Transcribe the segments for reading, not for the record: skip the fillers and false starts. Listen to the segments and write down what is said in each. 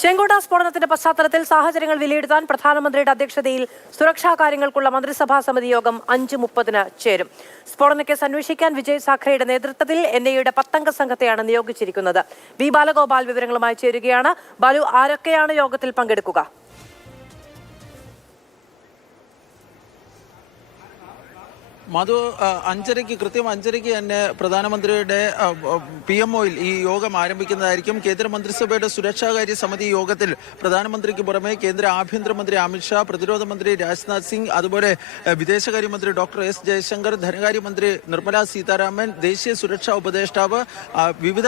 ചെങ്കോട്ട സ്ഫോടനത്തിന്റെ പശ്ചാത്തലത്തിൽ സാഹചര്യങ്ങൾ വിലയിരുത്താൻ പ്രധാനമന്ത്രിയുടെ അധ്യക്ഷതയിൽ സുരക്ഷാ കാര്യങ്ങൾക്കുള്ള മന്ത്രിസഭാ സമിതി യോഗം 5:30-ന് ചേരും. സ്ഫോടനക്കേസ് അന്വേഷിക്കാൻ വിജയ് സാഖറെയുടെ നേതൃത്വത്തിൽ എൻഐഎയുടെ 10-അംഗ സംഘത്തെയാണ് നിയോഗിച്ചിരിക്കുന്നത്. വി ബാലഗോപാൽ വിവരങ്ങളുമായി ചേരുകയാണ്. ബാലു, ആരൊക്കെയാണ് യോഗത്തിൽ പങ്കെടുക്കുക? മധു, കൃത്യം 5:30 തന്നെ പ്രധാനമന്ത്രിയുടെ PMOയിൽ ഈ യോഗം ആരംഭിക്കുന്നതായിരിക്കും. കേന്ദ്ര മന്ത്രിസഭയുടെ സുരക്ഷാകാര്യ സമിതി യോഗത്തിൽ പ്രധാനമന്ത്രിക്ക് പുറമെ കേന്ദ്ര ആഭ്യന്തരമന്ത്രി അമിത്ഷാ, പ്രതിരോധ മന്ത്രി രാജ്നാഥ് സിംഗ്, അതുപോലെ വിദേശകാര്യമന്ത്രി ഡോക്ടർ S ജയശങ്കർ, ധനകാര്യമന്ത്രി നിർമ്മല സീതാരാമൻ, ദേശീയ സുരക്ഷാ ഉപദേഷ്ടാവ്, വിവിധ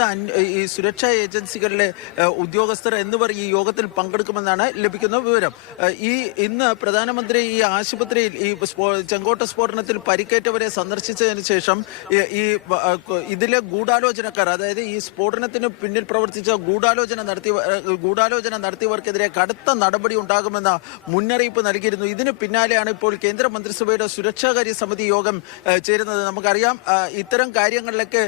ഈ സുരക്ഷാ ഏജൻസികളിലെ ഉദ്യോഗസ്ഥർ എന്നിവർ ഈ യോഗത്തിൽ പങ്കെടുക്കുമെന്നാണ് ലഭിക്കുന്ന വിവരം. ഇന്ന് പ്രധാനമന്ത്രി ഈ ആശുപത്രിയിൽ ഈ ചെങ്കോട്ട സ്ഫോടനത്തിൽ പരിക്കേറ്റവരെ സന്ദർശിച്ചതിന് ശേഷം ഇതിലെ ഗൂഢാലോചനക്കാർ, അതായത് ഈ സ്ഫോടനത്തിന് പിന്നിൽ പ്രവർത്തിച്ച ഗൂഢാലോചന നടത്തിയവർക്കെതിരെ കടുത്ത നടപടി ഉണ്ടാകുമെന്ന മുന്നറിയിപ്പ് നൽകിയിരുന്നു. ഇതിന് പിന്നാലെയാണ് ഇപ്പോൾ കേന്ദ്ര മന്ത്രിസഭയുടെ സുരക്ഷാകാര്യ സമിതി യോഗം ചേരുന്നത്. നമുക്കറിയാം, ഇത്തരം കാര്യങ്ങളിലൊക്കെ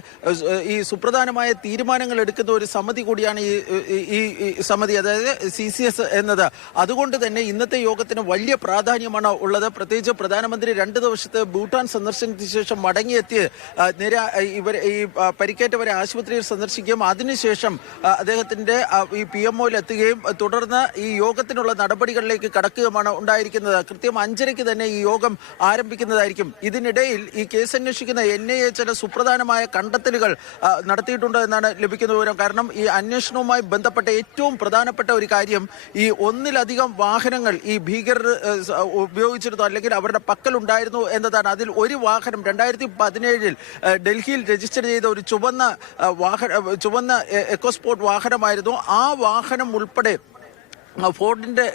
ഈ സുപ്രധാനമായ തീരുമാനങ്ങൾ എടുക്കുന്ന ഒരു സമിതി കൂടിയാണ് ഈ സമിതി, അതായത് CCS എന്നത്. അതുകൊണ്ട് തന്നെ ഇന്നത്തെ യോഗത്തിന് വലിയ പ്രാധാന്യമാണ് ഉള്ളത്. പ്രത്യേകിച്ച് പ്രധാനമന്ത്രി 2 ദിവസത്തെ ഭൂട്ടാൻ സന്ദർശനത്തിന് ശേഷം മടങ്ങിയെത്തി നേരെ ഈ പരിക്കേറ്റവരെ ആശുപത്രിയിൽ സന്ദർശിക്കുകയും അതിനുശേഷം അദ്ദേഹത്തിന്റെ ഈ PMOയിൽ എത്തുകയും തുടർന്ന് ഈ യോഗത്തിനുള്ള നടപടികളിലേക്ക് കടക്കുകയുമാണ് ഉണ്ടായിരിക്കുന്നത്. കൃത്യം 5:30 തന്നെ ഈ യോഗം ആരംഭിക്കുന്നതായിരിക്കും. ഇതിനിടയിൽ ഈ കേസ് അന്വേഷിക്കുന്ന NIA ചില സുപ്രധാനമായ കണ്ടെത്തലുകൾ നടത്തിയിട്ടുണ്ട് എന്നാണ് ലഭിക്കുന്ന വിവരം. കാരണം ഈ അന്വേഷണവുമായി ബന്ധപ്പെട്ട ഏറ്റവും പ്രധാനപ്പെട്ട ഒരു കാര്യം, ഈ ഒന്നിലധികം വാഹനങ്ങൾ ഈ ഭീകരർ ഉപയോഗിച്ചിരുന്നു അല്ലെങ്കിൽ അവരുടെ പക്കലുണ്ടായിരുന്നു എന്നതാണ്. അതിൽ ഒരു വാഹനം 2017 ഡൽഹിയിൽ രജിസ്റ്റർ ചെയ്ത ഒരു ചുവന്ന എക്കോസ്പോർട്ട് വാഹനമായിരുന്നു. ആ വാഹനം ഉൾപ്പെടെ ഫോർഡിന്റെ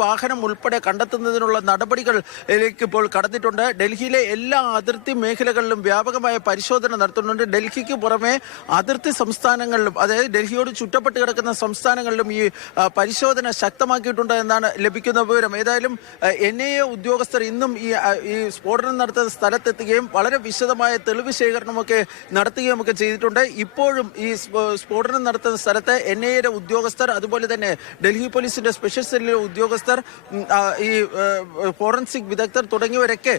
വാഹനം ഉൾപ്പെടെ കണ്ടെത്തുന്നതിനുള്ള നടപടികളിലേക്ക് ഇപ്പോൾ കടന്നിട്ടുണ്ട്. ഡൽഹിയിലെ എല്ലാ അതിർത്തി മേഖലകളിലും വ്യാപകമായ പരിശോധന നടത്തുന്നുണ്ട്. ഡൽഹിക്ക് പുറമെ അതിർത്തി സംസ്ഥാനങ്ങളിലും, അതായത് ഡൽഹിയോട് ചുറ്റപ്പെട്ട് കിടക്കുന്ന സംസ്ഥാനങ്ങളിലും ഈ പരിശോധന ശക്തമാക്കിയിട്ടുണ്ട് എന്നാണ് ലഭിക്കുന്ന വിവരം. ഏതായാലും NIA ഉദ്യോഗസ്ഥർ ഇന്നും ഈ സ്ഫോടനം നടത്തുന്ന സ്ഥലത്തെത്തുകയും വളരെ വിശദമായ തെളിവ് ശേഖരണമൊക്കെ നടത്തുകയും ഒക്കെ ചെയ്തിട്ടുണ്ട്. ഇപ്പോഴും ഈ സ്ഫോടനം നടത്തുന്ന സ്ഥലത്ത് NIA ഉദ്യോഗസ്ഥർ, അതുപോലെ തന്നെ ഡൽഹി പോലീസിന്റെ സ്പെഷ്യൽ സെല്ലിലെ ഉദ്യോഗസ്ഥർ, ഈ ഫോറൻസിക് വിദഗ്ധർ തുടങ്ങിയവരൊക്കെ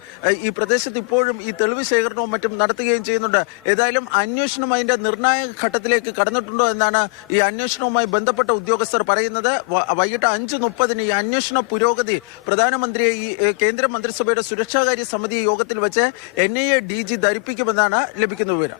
ഈ പ്രദേശത്ത് ഇപ്പോഴും ഈ തെളിവ് ശേഖരണവും മറ്റും നടത്തുകയും ചെയ്യുന്നുണ്ട്. ഏതായാലും അന്വേഷണം അതിന്റെ നിർണായക ഘട്ടത്തിലേക്ക് കടന്നിട്ടുണ്ടോ എന്നാണ് ഈ അന്വേഷണവുമായി ബന്ധപ്പെട്ട ഉദ്യോഗസ്ഥർ പറയുന്നത്. വൈകിട്ട് 5:30 ഈ അന്വേഷണ പുരോഗതി പ്രധാനമന്ത്രിയെ ഈ കേന്ദ്ര മന്ത്രിസഭയുടെ സുരക്ഷാകാര്യ സമിതി യോഗത്തിൽ വെച്ച് NIA DG ധരിപ്പിക്കുമെന്നാണ് ലഭിക്കുന്ന വിവരം.